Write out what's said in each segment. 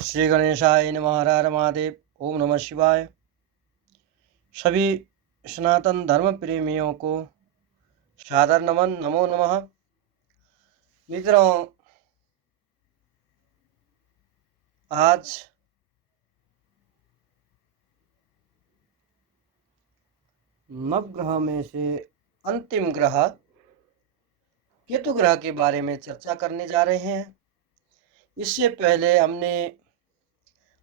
श्री गणेशाय नमः। हर हर महादेव। ओम नमः शिवाय। सभी सनातन धर्म प्रेमियों को सादर नमन। नमो नमः। मित्रों, आज नवग्रह में से अंतिम ग्रह केतु ग्रह के बारे में चर्चा करने जा रहे हैं। इससे पहले हमने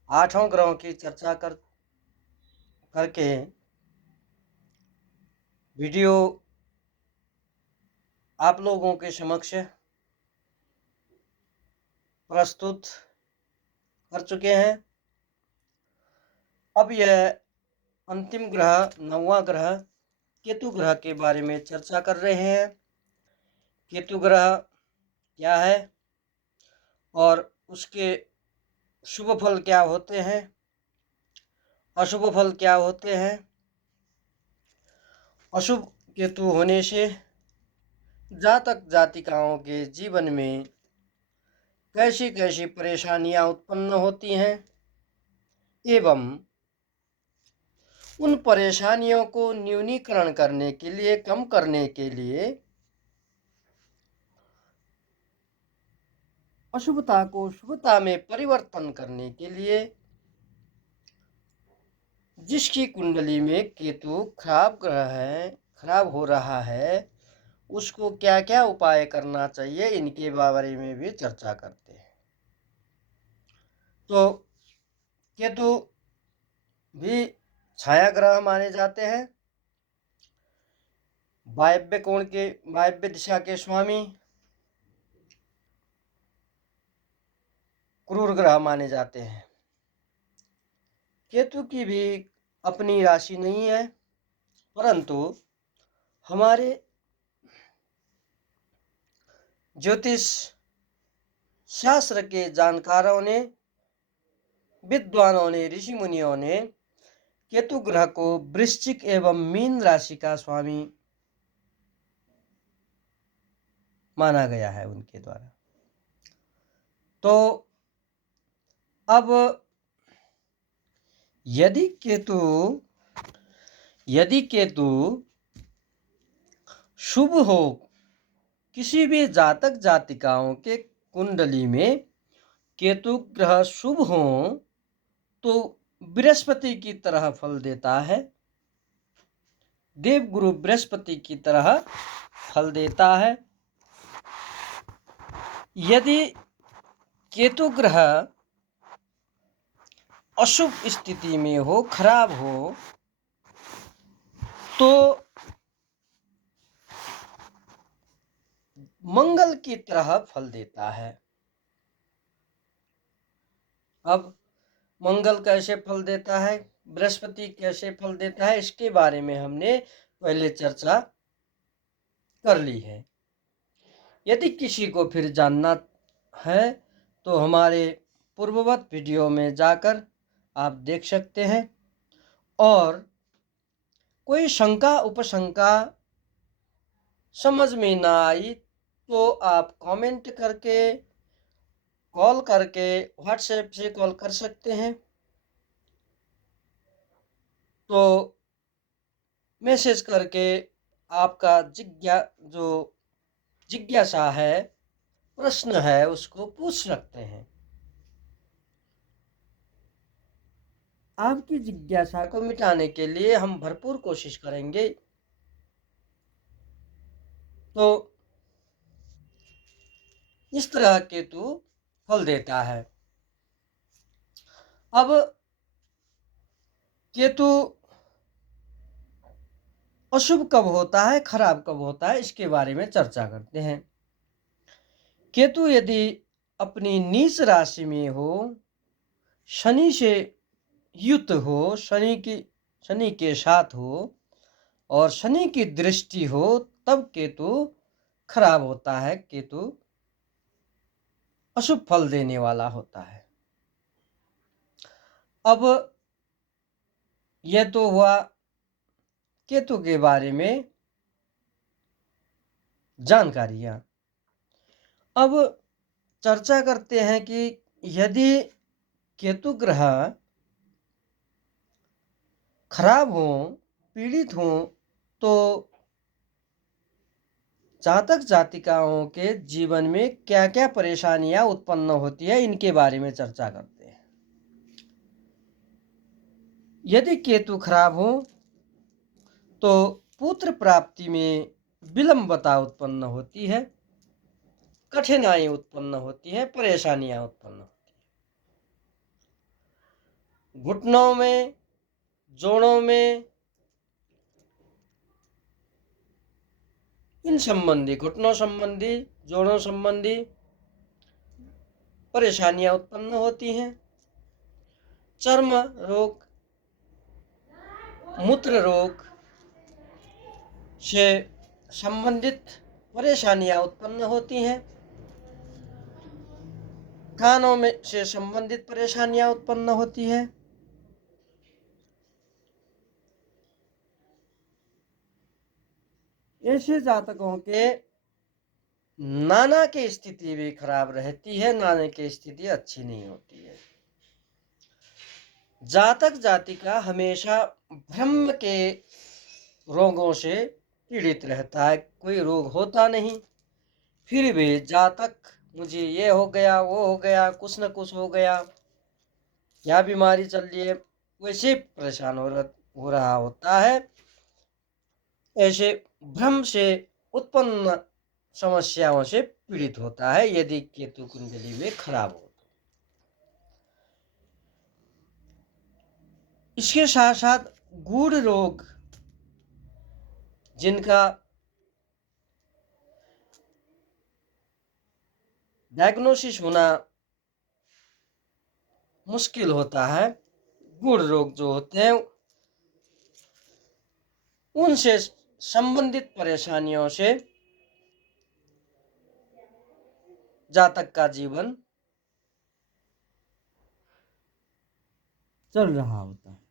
8 ग्रहों की चर्चा करके वीडियो आप लोगों के समक्ष प्रस्तुत कर चुके हैं। अब यह अंतिम ग्रह 9वां ग्रह केतु ग्रह के बारे में चर्चा कर रहे हैं। केतु ग्रह क्या है और उसके शुभ फल क्या होते हैं, अशुभ फल क्या होते हैं। अशुभ केतु होने से जातक जातिकाओं के जीवन में कैसी कैसी परेशानियां उत्पन्न होती हैं एवं उन परेशानियों को न्यूनीकरण करने के लिए, कम करने के लिए, अशुभता को शुभता में परिवर्तन करने के लिए जिसकी कुंडली में केतु खराब ग्रह है, खराब हो रहा है, उसको क्या क्या उपाय करना चाहिए, इनके बारे में भी चर्चा करते हैं। तो केतु भी छाया ग्रह माने जाते हैं। वायव्य कोण के, वायव्य दिशा के स्वामी क्रूर ग्रह माने जाते हैं। केतु की भी अपनी राशि नहीं है, परंतु हमारे ज्योतिष शास्त्र के जानकारों ने, विद्वानों ने, ऋषि मुनियों ने केतु ग्रह को वृश्चिक एवं मीन राशि का स्वामी माना गया है उनके द्वारा। तो अब यदि केतु शुभ हो, किसी भी जातक जातिकाओं के कुंडली में केतु ग्रह शुभ हो तो बृहस्पति की तरह फल देता है, देवगुरु बृहस्पति की तरह फल देता है। यदि केतु ग्रह अशुभ स्थिति में हो, खराब हो, तो मंगल की तरह फल देता है। अब मंगल कैसे फल देता है, बृहस्पति कैसे फल देता है, इसके बारे में हमने पहले चर्चा कर ली है। यदि किसी को फिर जानना है तो हमारे पूर्ववत वीडियो में जाकर आप देख सकते हैं। और कोई शंका उपशंका समझ में ना आई तो आप कमेंट करके, कॉल करके, व्हाट्सएप से कॉल कर सकते हैं। तो मैसेज करके आपका जो जिज्ञासा है, प्रश्न है, उसको पूछ सकते हैं। आपकी जिज्ञासा को मिटाने के लिए हम भरपूर कोशिश करेंगे। तो इस तरह केतु फल देता है। अब केतु अशुभ कब होता है, खराब कब होता है, इसके बारे में चर्चा करते हैं। केतु यदि अपनी नीच राशि में हो, शनि से युक्त हो, शनि के साथ हो और शनि की दृष्टि हो, तब केतु खराब होता है, केतु अशुभ फल देने वाला होता है। अब यह तो हुआ केतु के बारे में जानकारियां। अब चर्चा करते हैं कि यदि केतु ग्रह खराब हो, पीड़ित हो, तो जातक जातिकाओं के जीवन में क्या क्या परेशानियां उत्पन्न होती है, इनके बारे में चर्चा करते हैं। यदि केतु खराब हो तो पुत्र प्राप्ति में विलंबता उत्पन्न होती है, कठिनाई उत्पन्न होती है, परेशानियां उत्पन्न होती है। घुटनों में, जोड़ों में, इन संबंधी, घुटनों संबंधी, जोड़ों संबंधी परेशानियां उत्पन्न होती हैं। चर्म रोग, मूत्र रोग से संबंधित परेशानियां उत्पन्न होती हैं। कानों में से संबंधित परेशानियां उत्पन्न होती हैं। ऐसे जातकों के नाना की स्थिति भी खराब रहती है, नाना की स्थिति अच्छी नहीं होती है। जातक जातिका हमेशा भ्रम के रोगों से पीड़ित रहता है, कोई रोग होता नहीं, फिर भी जातक मुझे ये हो गया, वो हो गया, कुछ न कुछ हो गया, क्या बीमारी चल रही है, वैसे परेशान हो रहा होता है। ऐसे भ्रम से उत्पन्न समस्याओं से पीड़ित होता है यदि केतु कुंडली में खराब हो। इसके साथ साथ गूढ़ रोग, जिनका डायग्नोसिस होना मुश्किल होता है, गूढ़ रोग जो होते हैं, उनसे संबंधित परेशानियों से जातक का जीवन चल रहा होता है।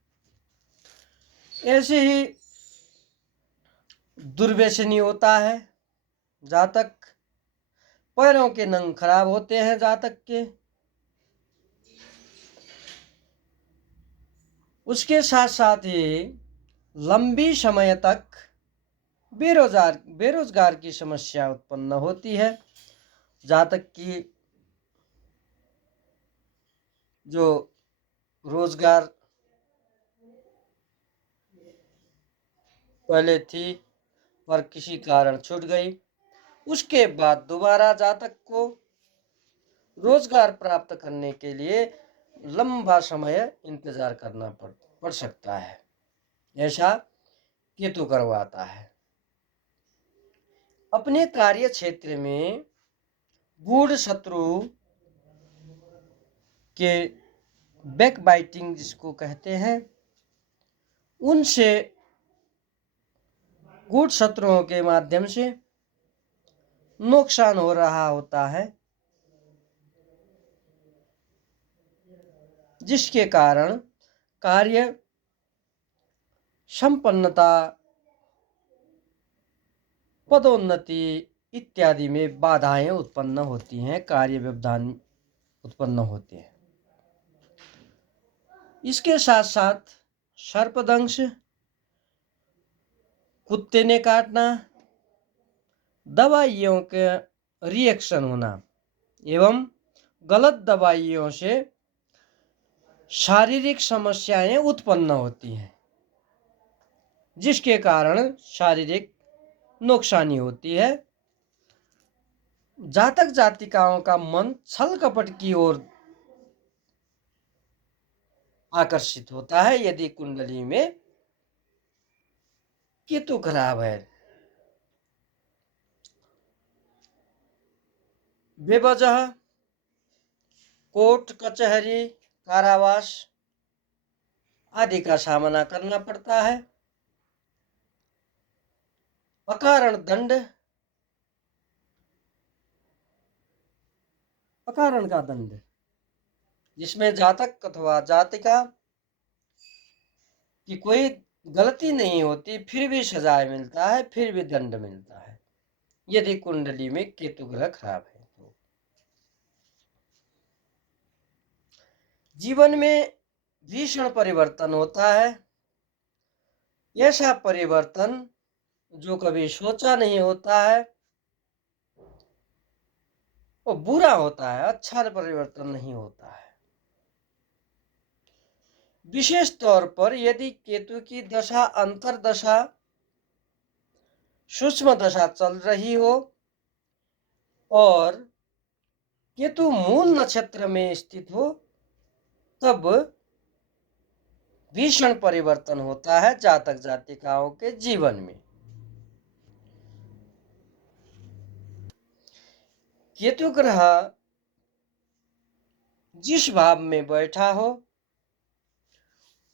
ऐसे ही दुर्व्यसनी होता है जातक, पैरों के नंग खराब होते हैं जातक के। उसके साथ साथ ही लंबी समय तक बेरोजगार की समस्या उत्पन्न होती है। जातक की जो रोजगार पहले थी पर किसी कारण छूट गई, उसके बाद दोबारा जातक को रोजगार प्राप्त करने के लिए लंबा समय इंतजार करना पड़ सकता है। ऐसा केतु करवाता है। अपने कार्य क्षेत्र में गूढ़ शत्रु के बैक बाइटिंग जिसको कहते हैं, उनसे गूढ़ शत्रुओं के माध्यम से नुकसान हो रहा होता है, जिसके कारण कार्य संपन्नता, पदोन्नति इत्यादि में बाधाएं उत्पन्न होती हैं, कार्य व्यवधान उत्पन्न होते हैं। इसके साथ साथ सर्पदंश, कुत्ते ने काटना, दवाइयों के रिएक्शन होना एवं गलत दवाइयों से शारीरिक समस्याएं उत्पन्न होती हैं, जिसके कारण शारीरिक नुकसानी होती है। जातक जातिकाओं का मन छल कपट की ओर आकर्षित होता है यदि कुंडली में केतु खराब है। बेवजह कोर्ट कचहरी, कारावास आदि का सामना करना पड़ता है। अकारण दंड, अकारण का दंड, जिसमें जातक अथवा जातिका की कोई गलती नहीं होती, फिर भी सजाए मिलता है, फिर भी दंड मिलता है यदि कुंडली में केतु ग्रह खराब है तो। जीवन में भीषण परिवर्तन होता है, ऐसा परिवर्तन जो कभी सोचा नहीं होता है, वो बुरा होता है, अच्छा परिवर्तन नहीं होता है। विशेष तौर पर यदि केतु की दशा अंतर्दशा सूक्ष्म दशा चल रही हो और केतु मूल नक्षत्र में स्थित हो, तब भीषण परिवर्तन होता है जातक जातिकाओं के जीवन में। केतु ग्रह जिस भाव में बैठा हो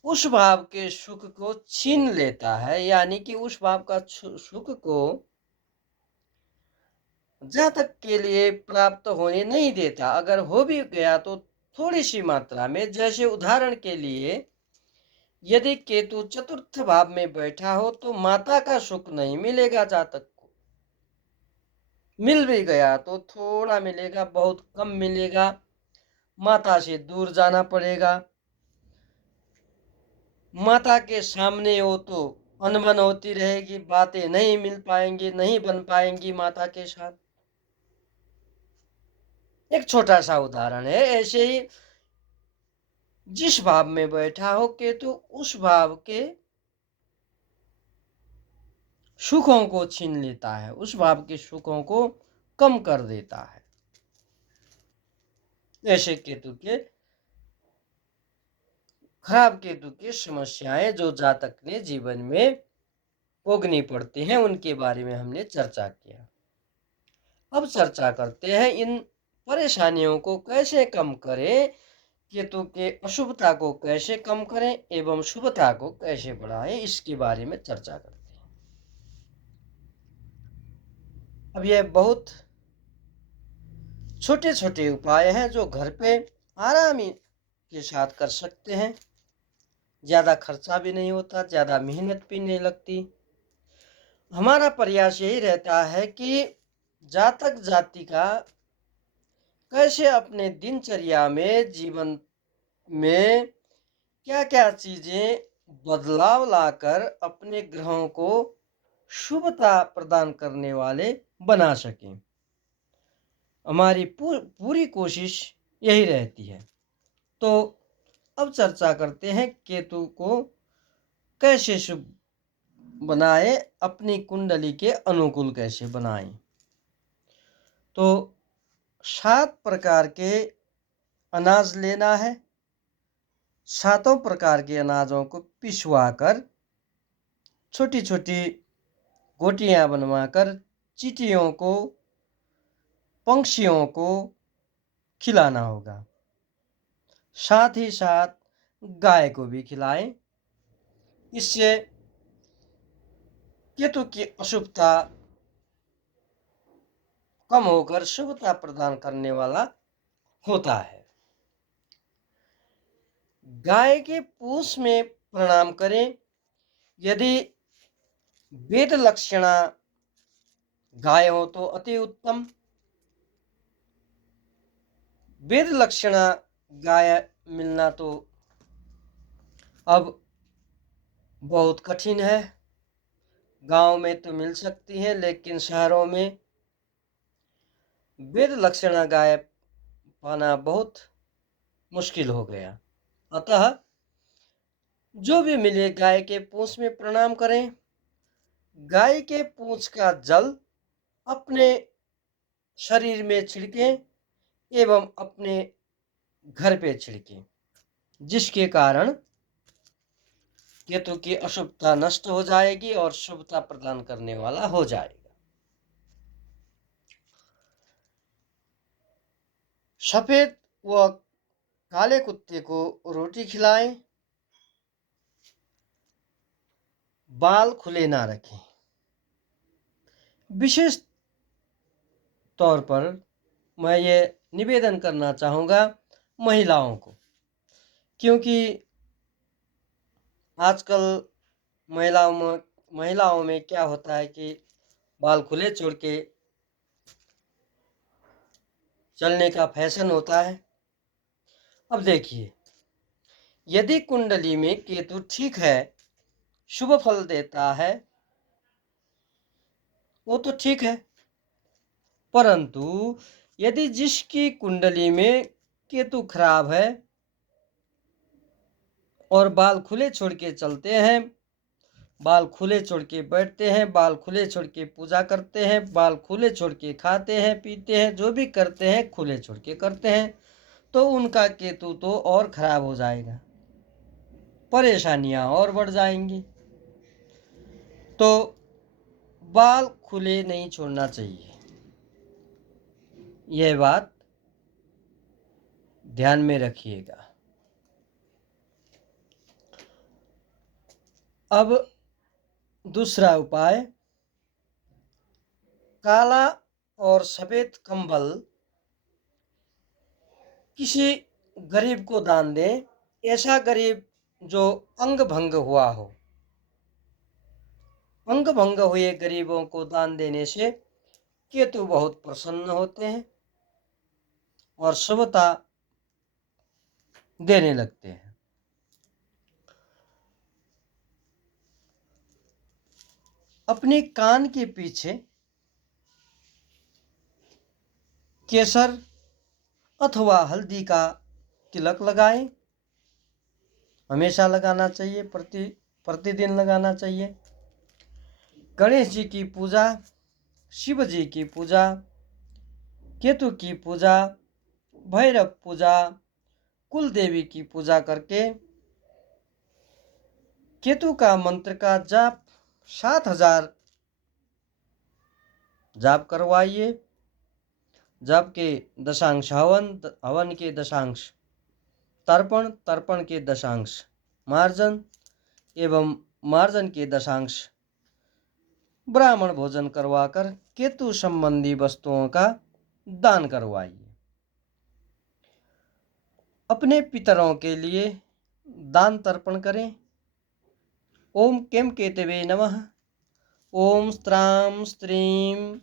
उस भाव के सुख को छीन लेता है, यानी कि उस भाव का सुख को जातक के लिए प्राप्त होने नहीं देता। अगर हो भी गया तो थोड़ी सी मात्रा में। जैसे उदाहरण के लिए यदि केतु चतुर्थ भाव में बैठा हो तो माता का सुख नहीं मिलेगा जातक को, मिल भी गया तो थोड़ा मिलेगा, बहुत कम मिलेगा। माता से दूर जाना पड़ेगा, माता के सामने हो तो अनबन होती रहेगी, बातें नहीं मिल पाएंगी, नहीं बन पाएंगी माता के साथ। एक छोटा सा उदाहरण है। ऐसे ही जिस भाव में बैठा हो केतु उस भाव के सुखों को छीन लेता है, उस भाव के सुखों को कम कर देता है। ऐसे केतु के खराब केतु की समस्याएं जो जातक ने जीवन में भोगनी पड़ती हैं, उनके बारे में हमने चर्चा किया। अब चर्चा करते हैं इन परेशानियों को कैसे कम करें, केतु के अशुभता को कैसे कम करें एवं शुभता को कैसे बढ़ाएं, इसके बारे में चर्चा करते हैं। अब यह बहुत छोटे छोटे उपाय हैं जो घर पे आरामी के साथ कर सकते हैं। ज़्यादा खर्चा भी नहीं होता, ज़्यादा मेहनत भी नहीं लगती। हमारा प्रयास यही रहता है कि जातक जातिका कैसे अपने दिनचर्या में, जीवन में क्या क्या चीज़ें बदलाव लाकर अपने ग्रहों को शुभता प्रदान करने वाले बना सकें। हमारी पूरी कोशिश यही रहती है। तो अब चर्चा करते हैं केतु को कैसे शुभ बनाए, अपनी कुंडली के अनुकूल कैसे बनाएं। तो 7 प्रकार के अनाज लेना है। 7 प्रकार के अनाजों को पिसवा कर छोटी छोटी गोटियां बनवाकर चींटियों को, पंछियों को खिलाना होगा। साथ ही साथ गाय को भी खिलाएं। इससे केतु की अशुभता कम होकर शुभता प्रदान करने वाला होता है। गाय के पूंछ में प्रणाम करें। यदि वेद लक्षणा गाय हो तो अति उत्तम। वेद लक्षणा गाय मिलना तो अब बहुत कठिन है। गांव में तो मिल सकती है, लेकिन शहरों में वेद लक्षणा गाय पाना बहुत मुश्किल हो गया। अतः जो भी मिले गाय के पूंछ में प्रणाम करें। गाय के पूंछ का जल अपने शरीर में छिड़कें एवं अपने घर पे छिड़कें, जिसके कारण केतु की अशुभता नष्ट हो जाएगी और शुभता प्रदान करने वाला हो जाएगा। सफेद व काले कुत्ते को रोटी खिलाएं। बाल खुले ना रखें। विशेष तौर पर मैं ये निवेदन करना चाहूँगा महिलाओं को, क्योंकि आजकल महिलाओं में क्या होता है कि बाल खुले छोड़ के चलने का फैशन होता है। अब देखिए, यदि कुंडली में केतु ठीक है, शुभ फल देता है, वो तो ठीक है। परंतु यदि जिसकी कुंडली में केतु खराब है और बाल खुले छोड़ के चलते हैं, बाल खुले छोड़ के बैठते हैं, बाल खुले छोड़ के पूजा करते हैं, बाल खुले छोड़ के खाते हैं पीते हैं, जो भी करते हैं खुले छोड़ के करते हैं, तो उनका केतु तो और खराब हो जाएगा, परेशानियां और बढ़ जाएंगी। तो बाल खुले नहीं छोड़ना चाहिए, यह बात ध्यान में रखिएगा। अब दूसरा उपाय, काला और सफेद कंबल किसी गरीब को दान दें, ऐसा गरीब जो अंग भंग हुआ हो। अंग भंग हुए गरीबों को दान देने से केतु बहुत प्रसन्न होते हैं और शुभता देने लगते हैं। अपने कान के पीछे केसर अथवा हल्दी का तिलक लगाएं, हमेशा लगाना चाहिए, प्रतिदिन लगाना चाहिए। गणेश जी की पूजा, शिव जी की पूजा, केतु की पूजा, भैरव पूजा, कुल देवी की पूजा करके केतु का मंत्र का जाप 7000 जाप करवाइए। जाप के दशांश हवन, हवन के दशांश तर्पण, तर्पण के दशांश मार्जन एवं मार्जन के दशांश ब्राह्मण भोजन करवाकर केतु संबंधी वस्तुओं का दान करवाइए। अपने पितरों के लिए दान तर्पण करें। ओम केम केतवे नमः, ओम स्त्रां स्त्रीं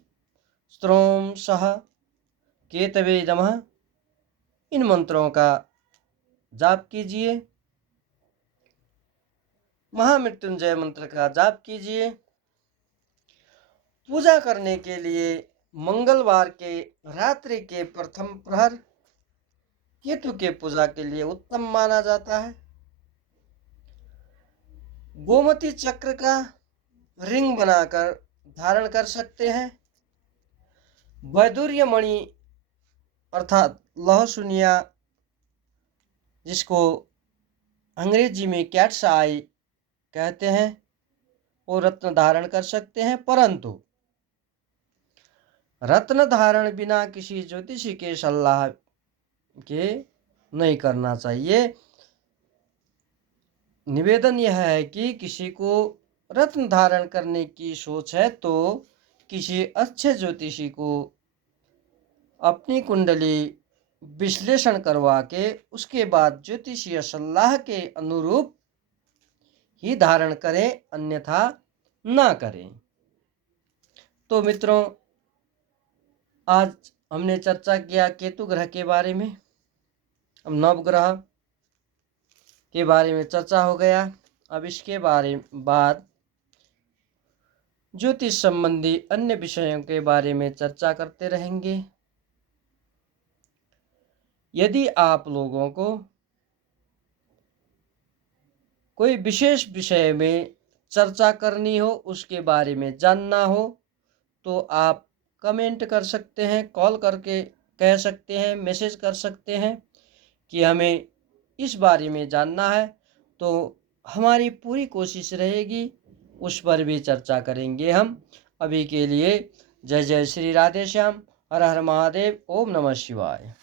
स्त्रों सह केतवे नमः, इन मंत्रों का जाप कीजिए। महामृत्युंजय मंत्र का जाप कीजिए। पूजा करने के लिए मंगलवार के रात्रि के प्रथम प्रहर केतु के पूजा के लिए उत्तम माना जाता है। गोमती चक्र का रिंग बनाकर धारण कर सकते हैं। वैदुर्य मणि अर्थात लहसुनिया, जिसको अंग्रेजी में कैट्स आई कहते हैं, वो रत्न धारण कर सकते हैं। परंतु रत्न धारण बिना किसी ज्योतिषी के सलाह के नहीं करना चाहिए। निवेदन यह है कि किसी को रत्न धारण करने की सोच है तो किसी अच्छे ज्योतिषी को अपनी कुंडली विश्लेषण करवा के उसके बाद ज्योतिषीय सलाह के अनुरूप ही धारण करें, अन्यथा ना करें। तो मित्रों, आज हमने चर्चा किया केतु ग्रह के बारे में। अब नवग्रह के बारे में चर्चा हो गया। अब इसके बारे बाद ज्योतिष संबंधी अन्य विषयों के बारे में चर्चा करते रहेंगे। यदि आप लोगों को कोई विशेष विषय में चर्चा करनी हो, उसके बारे में जानना हो, तो आप कमेंट कर सकते हैं, कॉल करके कह सकते हैं, मैसेज कर सकते हैं कि हमें इस बारे में जानना है। तो हमारी पूरी कोशिश रहेगी, उस पर भी चर्चा करेंगे हम। अभी के लिए जय जय श्री राधे श्याम, हर हर महादेव, ओम नमः शिवाय।